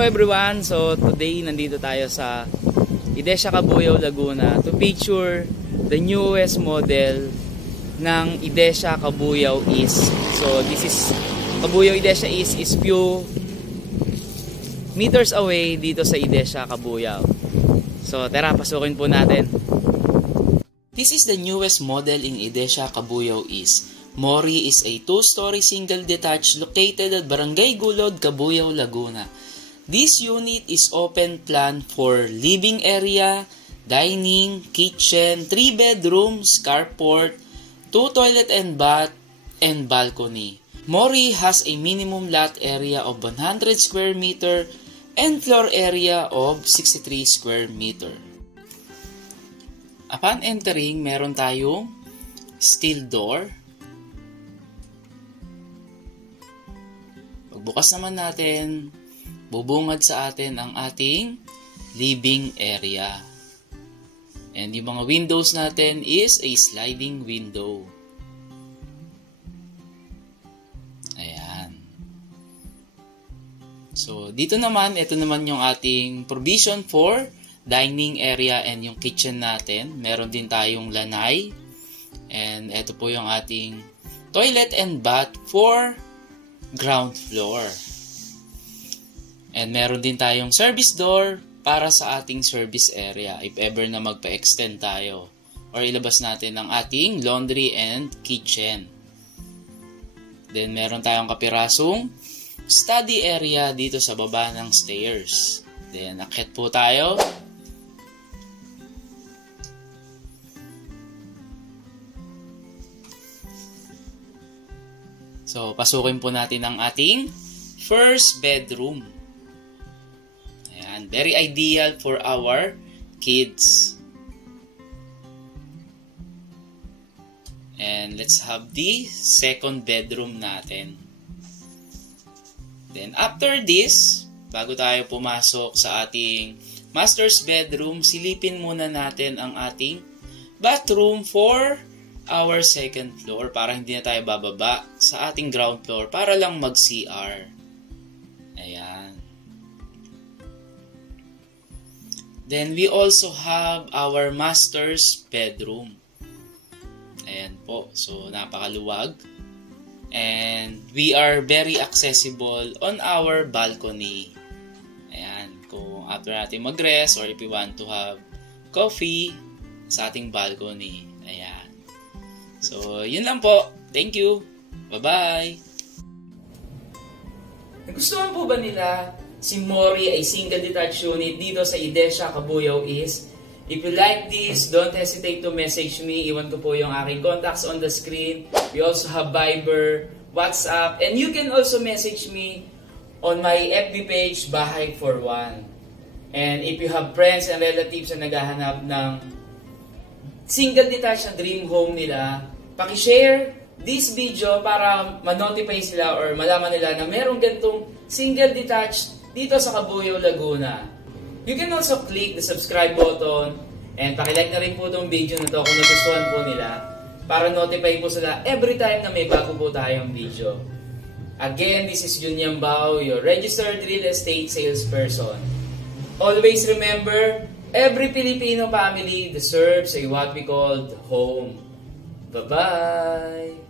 Hello everyone! So today nandito tayo sa Idesha Cabuyao, Laguna to picture the newest model ng Idesha Cabuyao East. So this is Cabuyao Idesha East is few meters away dito sa Idesha Cabuyao. So tara, pasukin po natin. This is the newest model in Idesha Cabuyao East. Mori is a 2-story single detached located at Barangay Gulod, Cabuyao, Laguna. This unit is open plan for living area, dining, kitchen, 3 bedrooms, carport, 2 toilet and bath, and balcony. Mori has a minimum lot area of 100 square meter and floor area of 63 square meter. Upon entering, meron tayong steel door. Pagbukas naman natin, bubungad sa atin ang ating living area. And yung mga windows natin is a sliding window. Ayan. So, dito naman, ito naman yung ating provision for dining area and yung kitchen natin. Meron din tayong lanay. And ito po yung ating toilet and bath for ground floor. And meron din tayong service door para sa ating service area if ever na magpa-extend tayo or ilabas natin ang ating laundry and kitchen. Then meron tayong kapirasong study area dito sa baba ng stairs. Then akyat po tayo. So pasukin po natin ang ating first bedroom. Very ideal for our kids. And let's have the second bedroom natin. Then after this, bago tayo pumasok sa ating master's bedroom, silipin muna natin ang ating bathroom for our second floor para hindi na tayo bababa sa ating ground floor para lang mag-CR. Ayan. Then, we also have our master's bedroom. Ayan po. So, napakaluwag. And, we are very accessible on our balcony. Ayan. Kung after natin mag-rest or if we want to have coffee sa ating balcony. Ayan. So, yun lang po. Thank you. Bye-bye. Nagustuhan po ba nila si Mori ay single detached unit dito sa Idesha Cabuyao East? If you like this, don't hesitate to message me. Iwan ko po yung aking contacts on the screen. We also have Viber, WhatsApp, and you can also message me on my FB page, Bahay for One. And if you have friends and relatives na naghahanap ng single detached na dream home nila, pakishare this video para ma-notify sila or malaman nila na merong ganitong single detached dito sa Cabuyao, Laguna. You can also click the subscribe button and pakilike na rin po itong video na to kung nagustuhan po nila para notify po sila every time na may bago po tayong video. Again, this is Junian Bao, your registered real estate salesperson. Always remember, every Filipino family deserves a what we call home. Bye-bye!